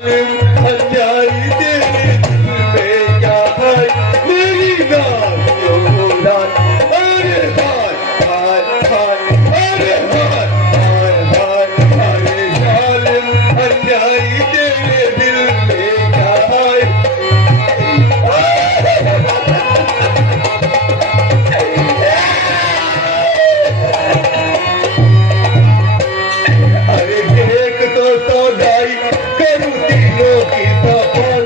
अन्यायी तेरे दिल में क्या है मेरी नाज़ियों रात अरे हाय हाय हाय अरे हाय हाय हाय अरे जालिम अन्यायी तेरे दिल में क्या है अरे देख तो सौदाई करूँ दिलों की सफाई